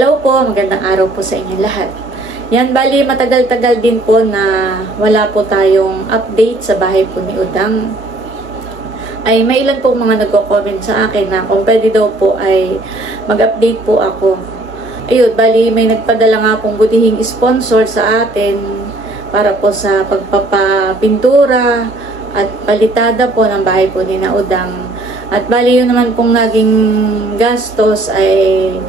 Hello po, magandang araw po sa inyo lahat. Yan, bali matagal-tagal din po na wala po tayong update sa bahay po ni Udang. Ay may ilan po mga nagko-comment sa akin na kung pwede daw po ay mag-update po ako. Ayun, bali may nagpadala nga pong butihing sponsor sa atin para po sa pagpapapintura at palitada po ng bahay po ni Udang. At bali yun naman pong naging gastos ay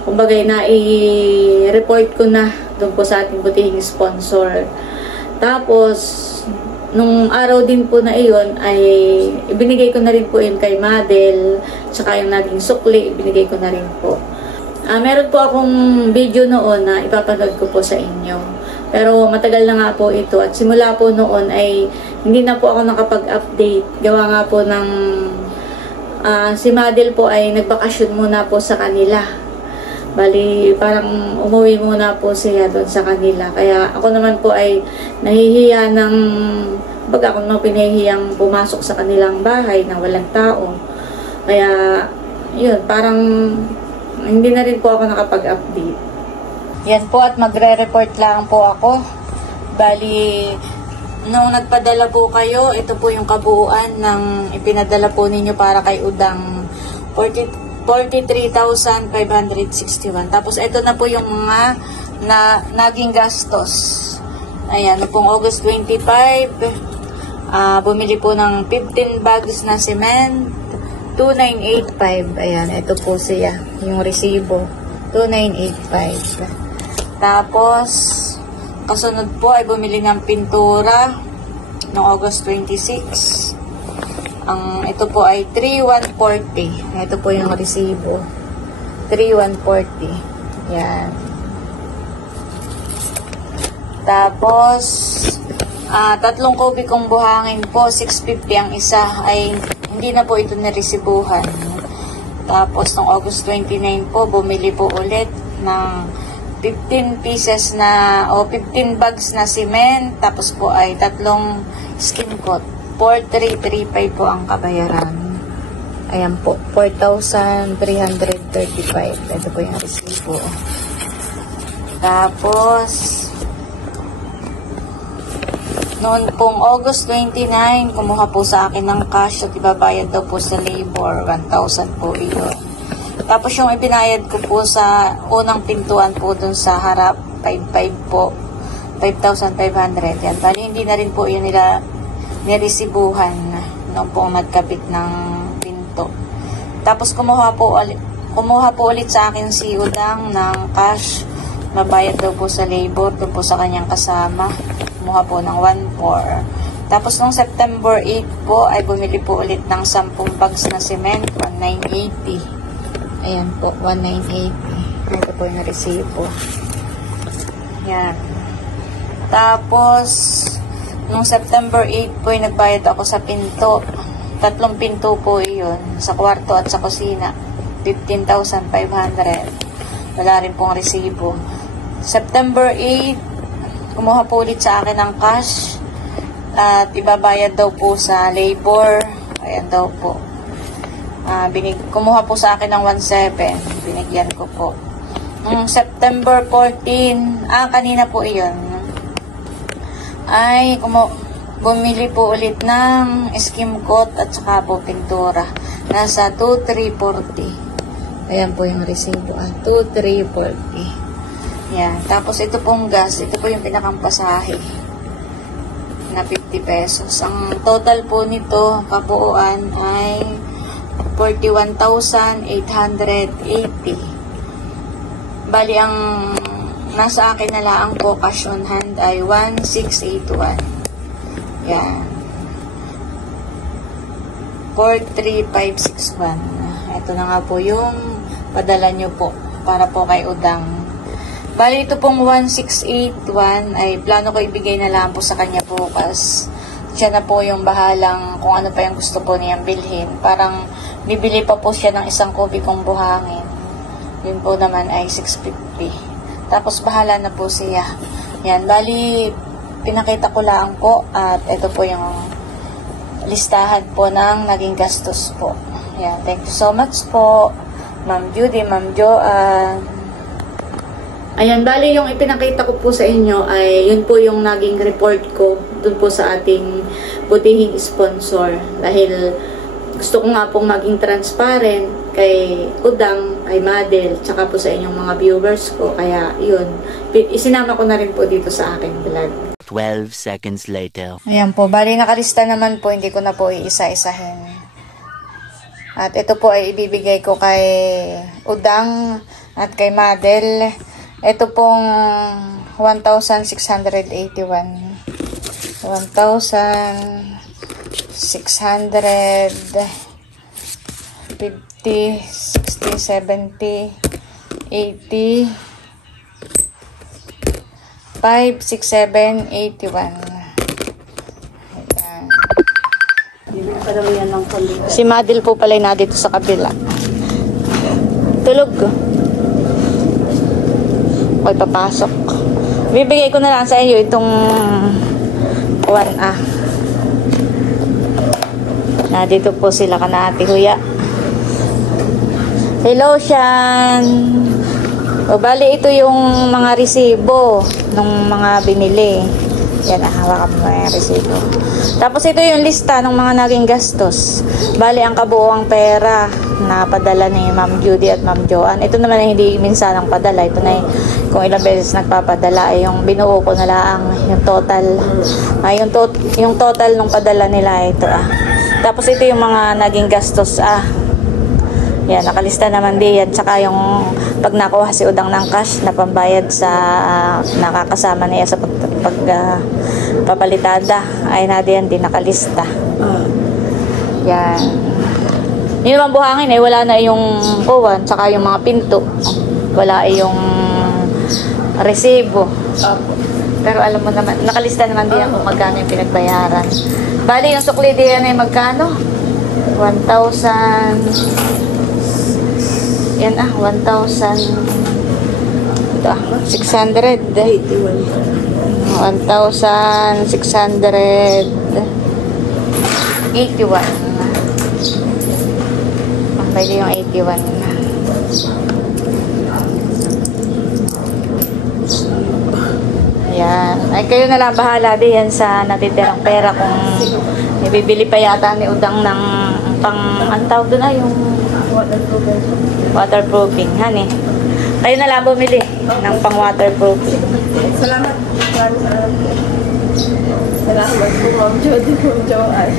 kumbaga na i-report ko na doon po sa ating butihing sponsor. Tapos, nung araw din po na iyon ay ibinigay ko na rin po yun kay Madel, tsaka yung naging sukli, ibinigay ko na rin po. Meron po akong video noon na ipapanood ko po sa inyo. Pero matagal na nga po ito at simula po noon ay hindi na po ako nakapag-update. Gawa nga po ng si Madel po ay nagbakasyon muna po sa kanila. Bali, parang umuwi muna po siya doon sa kanila. Kaya ako naman po ay nahihiya ng, baga ako naman pinahihiyang pumasok sa kanilang bahay na walang tao. Kaya, yun, parang hindi na rin po ako nakapag-update. Yan po at magre-report lang po ako. Bali, nung nagpadala po kayo, ito po yung kabuuan ng ipinadala po ninyo para kay Udang. 43,561. Tapos, ito na po yung mga naging gastos. Ayan, pong August 25, bumili po ng 15 bags na cement, 2,985. Ayan, ito po siya, yung resibo, 2,985. Tapos, kasunod po ay bumili ng pintura noong August 26. Ito po ay 3,140. Ito po yung resibo. 3,140. Yan. Tapos, tatlong kubikong buhangin po, 650 ang isa, ay hindi na po ito naresibuhan. Tapos, noong August 29 po, bumili po ulit ng 15 pieces na, o 15 bags na cement. Tapos po ay tatlong skin coat. 4,335 po ang kabayaran. Ayan po, 4,335. Ito po yung resibo. Tapos, noon pong August 29, kumuha po sa akin ng cash at ibabayad daw po sa labor. 1,000 po iyon. Tapos yung ibinayad ko po sa unang pintuan po dun sa harap, 5,500 po. 5,500. Yan. Bali, hindi na rin po yun nila niresibuhan nung pong nagkabit ng pinto. Tapos kumuha po ulit sa akin si Udang ng cash. Mabayad daw po sa labor doon po sa kanyang kasama. Kumuha po ng 1,400. Tapos nung September 8 po ay bumili po ulit ng 10 bags na cement, 1,980. Ayan po, 1,980. Ito po yung resibo. Yan. Tapos nung September 8 po, nagbayad ako sa pinto. 3 pinto po iyon. Sa kwarto at sa kusina. 15,500. Wala rin pong resibo. September 8, kumuha po ulit sa akin ng cash. At ibabayad daw po sa labor. Ayan daw po. Kumuha po sa akin ng 1,700. Binigyan ko po. Nung September 14, kanina po iyon. Ay bumili po ulit ng skim coat at saka po pintura. Nasa 2,340. Ayan po yung resibo. 2,340. Yan. Tapos ito pong gas. Ito po yung pinakampasahe na 50 pesos. Ang total po nito, kabuuan ay 41,880. Bali, ang nasa akin na lang po cash on hand ay 1,681. Yan. 4,3,561. Ito na nga po yung padala nyo po para po kay Udang. Bali, ito pong 1,681 ay plano ko ibigay na lang po sa kanya bukas. Siya na po yung bahalang kung ano pa yung gusto po niyang bilhin. Parang bibili pa po siya ng 1 kubikong buhangin. Yun po naman ay 650. Tapos bahala na po siya. Yan, bali pinakita ko lang po at ito po yung listahan po ng naging gastos po. Yan, thank you so much po. Ma'am Judy, Ma'am Joanne. Ayan, bali yung ipinakita ko po sa inyo ay yun po yung naging report ko dun po sa ating butihing sponsor. Dahil gusto ko nga pong maging transparent kay Udang, kay Madel, tsaka po sa inyong mga viewers ko. Kaya yun, isinama ko na rin po dito sa aking vlog. 12 seconds later. Ayan po, bali nakalista naman po, hindi ko na po iisa-isahin. At ito po ay ibibigay ko kay Udang at kay Madel. Ito pong 1,681. 1,600 50, 60, 70, 80, 5, 6, 7, 81. Ayan. Si Madel po pala na dito sa kabila. Tulog. Okay, papasok. Bibigay ko na lang sa iyo itong 1A. Na dito po sila kana Ate Huya. Hello, Shan. O, bali ito yung mga resibo ng mga binili. Yan, hawakan mo yung resibo. Tapos ito yung lista ng mga naging gastos. Bali ang kabuuang pera na padala ni Ma'am Judy at Ma'am Joanne. Ito naman ay hindi minsan ang padala. Ito na kung ilang beses nagpapadala ay yung binuo ko na lang yung total. Yung total ng padala nila ito Tapos ito yung mga naging gastos Yan, nakalista naman din yan. Tsaka yung pag nakuha si Udang ng cash na pambayad sa nakakasama niya sa papalitada ay nadiyan din nakalista. Yan. Yun naman buhangin wala na yung kuwan, tsaka yung mga pinto. Wala yung resibo. Pero alam mo naman, nakalista naman din kung magkano yung pinagbayaran. Bali yung sukli diyan ay magkano? 1,000 yan 1,600 1,681 pwede yung 81 yan ay kayo na lang bahala din yan sa natitirang pera kung ibibili pa yata ni Udang ng pang antaw doon yung waterproofing, honey. Kayo na lang bumili ng pang waterproofing. Salamat. Salamat po, Ma'am Judy, Ma'am Joanne.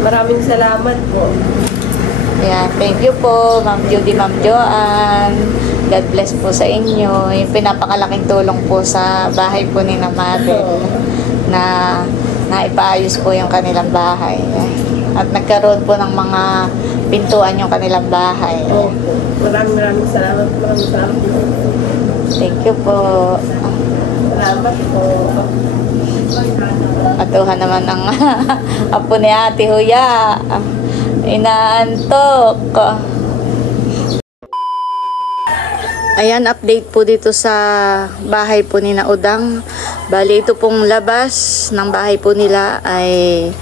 Maraming salamat po. Yeah, thank you po, Ma'am Judy, Ma'am Joanne. God bless po sa inyo. Yung pinapakalaking tulong po sa bahay po ni Madel na naipaayos po yung kanilang bahay. At nagkaroon po ng mga pintuan yung kanilang bahay. Maraming salamat. Maraming salamat po. Thank you po. Salamat po. Atuhan naman ang apo ni Ate Huya. Inaantok. Ayan, update po dito sa bahay po ni Udang. Bali, ito pong labas ng bahay po nila ay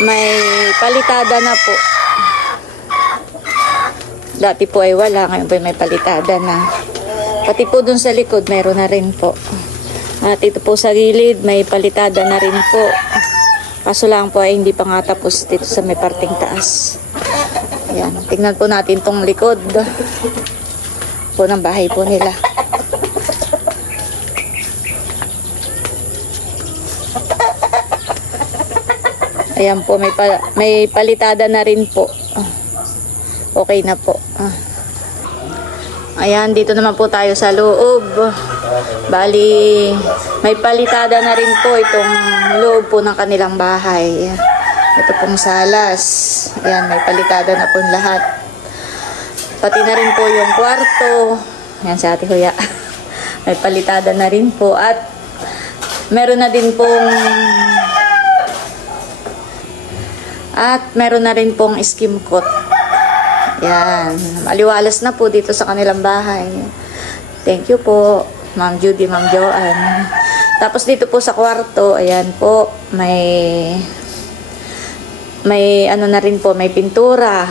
may palitada na po. Dati po ay wala, ngayon po ay may palitada na. Pati po dun sa likod, mayroon na rin po. At ito po sa gilid, may palitada na rin po. Kaso lang po ay hindi pa nga tapos dito sa may parting taas. Ayan, tingnan po natin tong likod po ng bahay po nila. Ayan po, may palitada na rin po. Okay na po. Ayan, dito naman po tayo sa loob. Bali, may palitada na rin po itong loob po ng kanilang bahay. Ito pong salas. Ayan, may palitada na po lahat. Pati na rin po yung kwarto. Ayan si Ate Huya. May palitada na rin po. At meron na din pong skim coat. Yan. Maliwalas na po dito sa kanilang bahay. Thank you po, Ma'am Judy, Ma'am Joanne. Tapos dito po sa kwarto, ayan po, may ano na rin po, may pintura.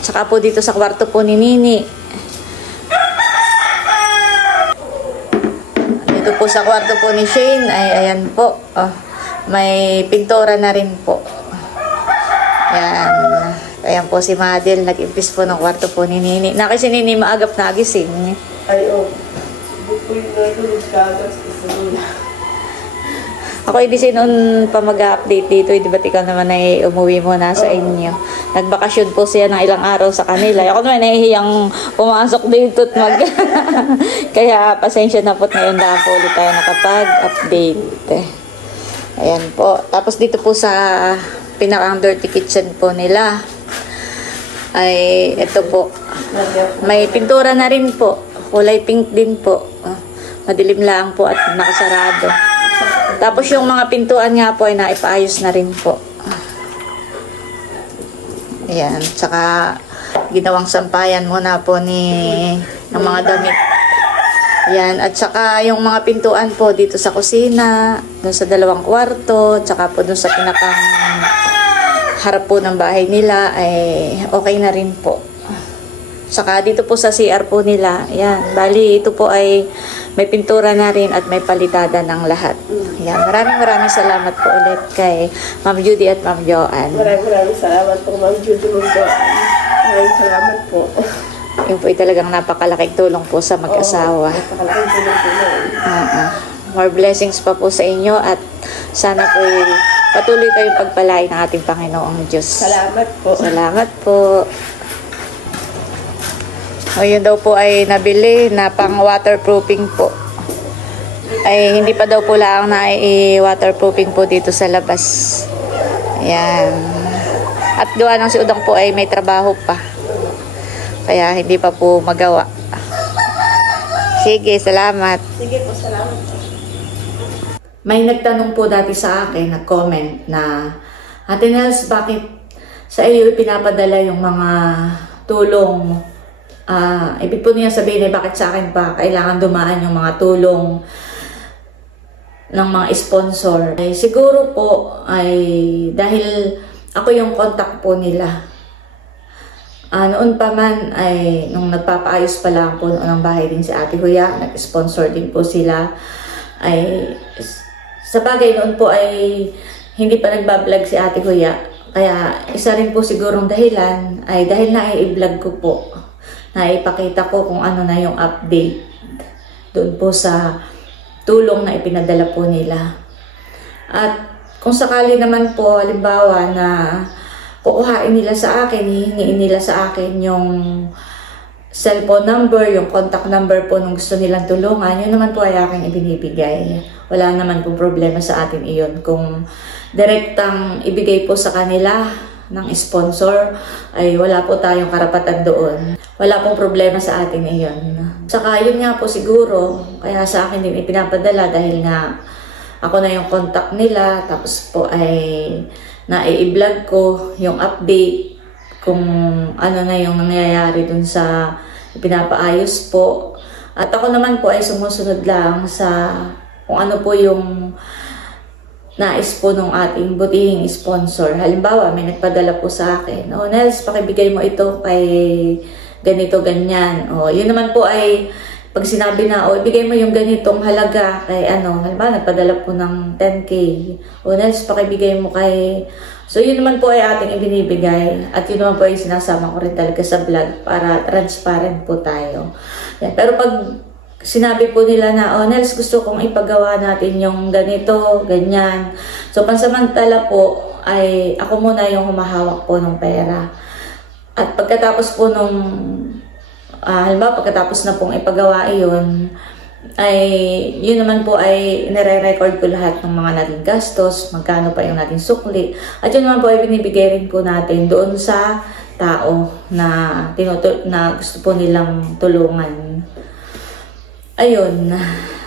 Tsaka po dito sa kwarto po ni Nini. Dito po sa kwarto po ni Shane ay ayan po. Oh, may pintura na rin po. Ayan. Ayan po si Madel. Nag-impis po ng kwarto po ni Nini. Na kasi Nini maagap na gising. Ay, oh. Hindi po yung natulog kagas. Ako hindi sinon pa mag-update dito. Di ba't ikaw naman ay umuwi mo na sa inyo? Nagbakasyon po siya ng ilang araw sa kanila. Ako naman nahihiyang pumasok dito at mag... Kaya pasensya na po ngayon na po ulit tayo nakapag-update. Ayan po. Tapos dito po sa pinakang dirty kitchen po nila ay ito po. May pintura na rin po. Kulay pink din po. Madilim lang po at nakasarado. Tapos yung mga pintuan nga po ay naipaayos na rin po. Ayan. Tsaka ginawang sampayan muna po ng mga damit. Ayan. At saka yung mga pintuan po dito sa kusina, dun sa dalawang kwarto, tsaka po dun sa pinakang harap po ng bahay nila ay okay na rin po. Saka dito po sa CR po nila, ayan, bali ito po ay may pintura na rin at may palitada ng lahat. Ayan, maraming salamat po ulit kay Ma'am Judy at Ma'am Joanne. Maraming salamat po, Ma'am Judy, Ma'am Joanne. Maraming salamat po. Yun po ay talagang napakalaking tulong po sa mag-asawa. Napakalaking tulong po na. More blessings pa po sa inyo at sana po patuloy kayong pagpalain ng ating Panginoong Diyos. Salamat po. Salamat po. O yun daw po ay nabili na pang waterproofing po. Ay hindi pa daw po lang na i-waterproofing po dito sa labas. Ayan. At gawa ng si Udang po ay may trabaho pa. Kaya hindi pa po magawa. Sige, salamat. Sige po, salamat po. May nagtanong po dati sa akin, nag-comment na, Ate Nels, bakit sa iyo ipinapadala yung mga tulong? Ibig po niya sabihin ay bakit sa akin pa kailangan dumaan yung mga tulong ng mga sponsor. Ay, siguro po ay dahil ako yung contact po nila. Noon pa man ay nung nagpapaayos pa lang po noon ang bahay din si Ate Huya, nag-sponsor din po sila. Ay sa bagay noon po ay hindi pa nagbablog si Ate Huya. Kaya isa rin po sigurong dahilan ay dahil na-i-vlog ko po. Naipakita ko kung ano na yung update doon po sa tulong na ipinadala po nila. At kung sakali naman po, halimbawa na kukuhain nila sa akin, hihingiin nila sa akin yung cellphone number, yung contact number po nung gusto nilang tulungan, yun naman po ay aking ibinibigay. Wala naman po problema sa atin iyon. Kung direktang ibigay po sa kanila ng sponsor, ay wala po tayong karapatan doon. Wala pong problema sa atin iyon. Saka yun nga po siguro, kaya sa akin din ipinapadala dahil nga ako na yung contact nila, tapos po ay nai-vlog ko yung update kung ano na yung nangyayari dun sa pinapaayos po. At ako naman po ay sumusunod lang sa kung ano po yung nais po nung ating butihing sponsor. Halimbawa, may nagpadala po sa akin, "Oh, Nels, pakibigay mo ito kay ganito, ganyan." O, yun naman po ay pag sinabi na, "O, ibigay mo yung ganitong halaga kay ano." Halimbawa, nagpadala po ng 10K. "O, Nels, pakibigay mo kay..." So, yun naman po ay ating ibinibigay. At yun naman po ay sinasama ko rin talaga sa vlog para transparent po tayo. Yan. Pero pag sinabi po nila na, "Oh, Nels, gusto kong ipagawa natin yung ganito, ganyan." So, pansamantala po ay ako muna yung humahawak po ng pera. At pagkatapos po nung, halimbawa, pagkatapos na pong ipagawa iyon, ay yun naman po ay nire-record ko lahat ng mga nating gastos, magkano pa yung nating sukli. At yun naman po ay binibigay rin po natin doon sa tao na gusto po nilang tulungan. Ayun.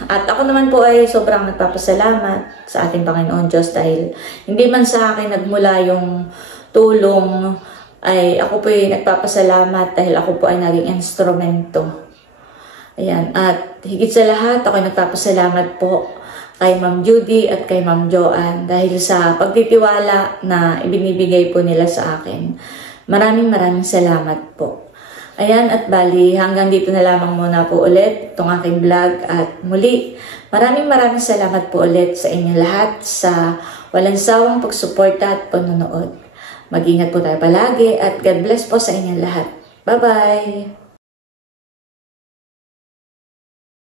At ako naman po ay sobrang nagpapasalamat sa ating Panginoon Diyos dahil hindi man sa akin nagmula yung tulong, ay ako po ay nagpapasalamat dahil ako po ay naging instrumento. Ayan. At higit sa lahat, ako ay nagpapasalamat po kay Ma'am Judy at kay Ma'am Joanne dahil sa pagtitiwala na ibinibigay po nila sa akin. Maraming salamat po. Ayan, at bali, hanggang dito na lamang muna po ulit itong aking vlog. At muli, maraming salamat po ulit sa inyo lahat sa walang sawang pagsuporta at panonood. Mag-ingat po tayo palagi at God bless po sa inyo lahat. Bye-bye!